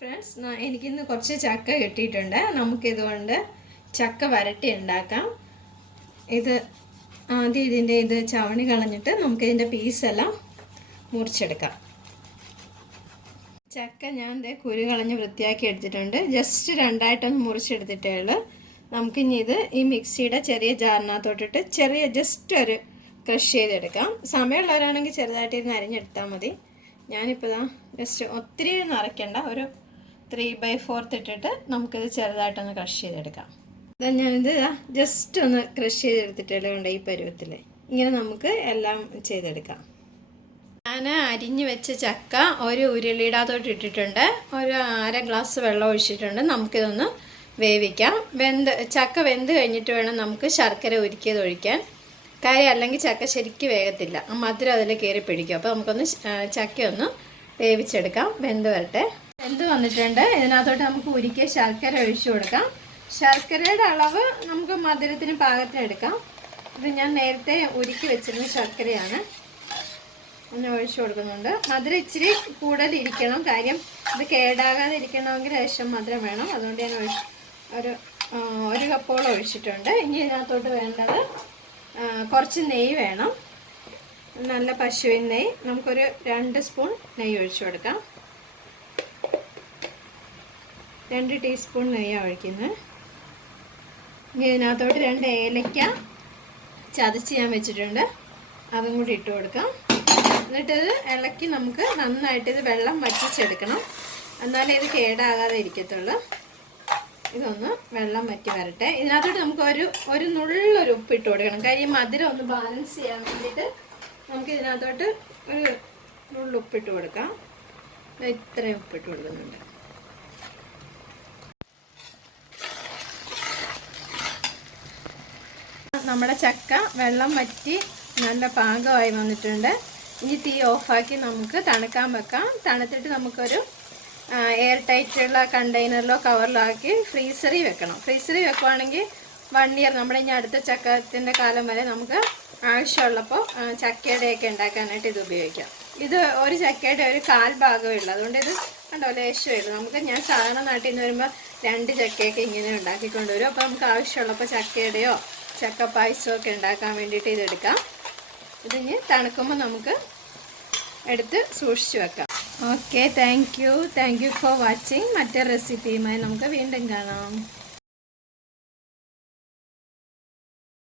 Friends, എനിക്കിന്ന് കുറച്ച് ചക്ക കിട്ടിയിട്ടുണ്ട്. നമുക്കിതുകൊണ്ട് ചക്ക വരട്ടി ഉണ്ടാക്കാം. ആദ്യം ഇതിൻ്റെ ചവണി കളഞ്ഞിട്ട് നമുക്കിതിൻ്റെ പീസെല്ലാം മുറിച്ചെടുക്കാം. ചക്ക ഞാൻ കുരു കളഞ്ഞ് വൃത്തിയാക്കി എടുത്തിട്ടുണ്ട്. ജസ്റ്റ് രണ്ടായിട്ടൊന്ന് മുറിച്ചെടുത്തിട്ടേ ഉള്ളൂ. നമുക്കിനി ഈ മിക്സിയുടെ ചെറിയ ജാറിനകത്തോട്ടിട്ട് ജസ്റ്റ് ഒരു ക്രഷ് ചെയ്തെടുക്കാം. സമയമുള്ളവരാണെങ്കിൽ ചെറുതായിട്ട് ഇരുന്ന് അരിഞ്ഞെടുത്താൽ മതി. ഞാനിപ്പോൾ ജസ്റ്റ് ഒത്തിരി നിറയ്ക്കേണ്ട, ഒരു 3/4 ഇട്ടിട്ട് നമുക്കിത് ചെറുതായിട്ടൊന്ന് ക്രഷ് ചെയ്തെടുക്കാം. ഞാനിത് ജസ്റ്റ് ഒന്ന് ക്രഷ് ചെയ്തെടുത്തിട്ടുള്ള കൊണ്ട് ഈ പരുവത്തിൽ ഇങ്ങനെ നമുക്ക് എല്ലാം ചെയ്തെടുക്കാം. ഞാൻ അരിഞ്ഞ് വെച്ച ചക്ക ഒരു ഉരുളിയിടാത്തോട്ട് ഇട്ടിട്ടുണ്ട്. ഒരു 1/2 ഗ്ലാസ് വെള്ളം ഒഴിച്ചിട്ടുണ്ട്. നമുക്കിതൊന്ന് വേവിക്കാം. ചക്ക വെന്ത് കഴിഞ്ഞിട്ട് വേണം നമുക്ക് ശർക്കര ഉരുക്കിയത് ഒഴിക്കാൻ. കാര്യം അല്ലെങ്കിൽ ചക്ക ശരിക്കും വേഗത്തില്ല, മധുരം അതിൽ കയറി പിടിക്കും. അപ്പോൾ നമുക്കൊന്ന് ചക്കയൊന്ന് വേവിച്ചെടുക്കാം. വെന്ത് വരട്ടെ. വെന്ത് വന്നിട്ടുണ്ട്. ഇതിനകത്തോട്ട് നമുക്ക് ഉരുക്കിയ ശർക്കര ഒഴിച്ചു കൊടുക്കാം. ശർക്കരയുടെ അളവ് നമുക്ക് മധുരത്തിന് പാകത്തിന് എടുക്കാം. ഇത് ഞാൻ നേരത്തെ ഉരുക്കി വെച്ചിരുന്ന ശർക്കരയാണ്. ഒന്ന് ഒഴിച്ചു കൊടുക്കുന്നുണ്ട്. മധുരം ഇച്ചിരി കൂടുതൽ ഇരിക്കണം. കാര്യം ഇത് കേടാകാതെ ഇരിക്കണമെങ്കിൽ ലേശം മധുരം വേണം. അതുകൊണ്ട് ഞാൻ ഒരു കപ്പോളം ഒഴിച്ചിട്ടുണ്ട്. ഇനി ഇതിനകത്തോട്ട് വേണ്ടത് കുറച്ച് നെയ്യ് വേണം. നല്ല പശുവിൻ നെയ്യ്. നമുക്കൊരു 2 സ്പൂൺ നെയ്യ് ഒഴിച്ചു കൊടുക്കാം. 2 ടീസ്പൂൺ നെയ്യാണ് ഒഴിക്കുന്നത്. ഇനി ഇതിനകത്തോട്ട് 2 ഏലക്ക ചതച്ച് ഞാൻ വെച്ചിട്ടുണ്ട്. അതും കൂടി ഇട്ട് കൊടുക്കാം. എന്നിട്ടിത് ഇളക്കി നമുക്ക് നന്നായിട്ട് ഇത് വെള്ളം വറ്റിച്ചെടുക്കണം. എന്നാലേ ഇത് കേടാകാതെ ഇരിക്കത്തുള്ളൂ. ഇതൊന്ന് വെള്ളം വറ്റി വരട്ടെ. ഇതിനകത്തോട്ട് നമുക്ക് ഒരു നുള്ളൊരു ഉപ്പിട്ട് കൊടുക്കണം. കാര്യം മധുരം ഒന്ന് ബാലൻസ് ചെയ്യാൻ വേണ്ടിയിട്ട് നമുക്ക് ഇതിനകത്തോട്ട് ഒരു നുള്ളു ഉപ്പിട്ട് കൊടുക്കാം. ഇത്രയും ഉപ്പിട്ട് കൊടുക്കുന്നുണ്ട്. നമ്മുടെ ചക്ക വെള്ളം വറ്റി നല്ല പാകമായി വന്നിട്ടുണ്ട്. ഇനി തീ ഓഫാക്കി നമുക്ക് തണുക്കാൻ വെക്കാം. തണുത്തിട്ട് നമുക്കൊരു എയർ ടൈറ്റുള്ള കണ്ടെയ്നറിലോ കവറിലോ ആക്കി ഫ്രീസറിൽ വെക്കണം. ഫ്രീസറിൽ വെക്കുവാണെങ്കിൽ 1 ഇയർ, നമ്മുടെ ഇനി അടുത്ത ചക്കത്തിൻ്റെ കാലം വരെ നമുക്ക് ആവശ്യമുള്ളപ്പോൾ ചക്കയുടെയൊക്കെ ഉണ്ടാക്കാനായിട്ട് ഇത് ഉപയോഗിക്കാം. ഇത് ഒരു ചക്കയുടെ ഒരു 1/4 ഭാഗമേ ഉള്ളൂ. അതുകൊണ്ട് ഇത് കണ്ടോ ലേശമേ ഉള്ളൂ. ഞാൻ സാധാരണ നാട്ടിൽ നിന്ന് വരുമ്പോൾ 2 ചക്കയൊക്കെ ഇങ്ങനെ ഉണ്ടാക്കിക്കൊണ്ടുവരും. അപ്പോൾ നമുക്ക് ആവശ്യമുള്ളപ്പോൾ ചക്കയുടെയോ ചക്ക പായസമോ ഒക്കെ ഉണ്ടാക്കാൻ വേണ്ടിയിട്ട് ഇതെടുക്കാം. ഇതിന് തണുക്കുമ്പോൾ നമുക്ക് എടുത്ത് സൂക്ഷിച്ച് വെക്കാം. Okay, thank you for watching. മറ്റേ റെസിപ്പിയുമായി നമുക്ക് വീണ്ടും കാണാം.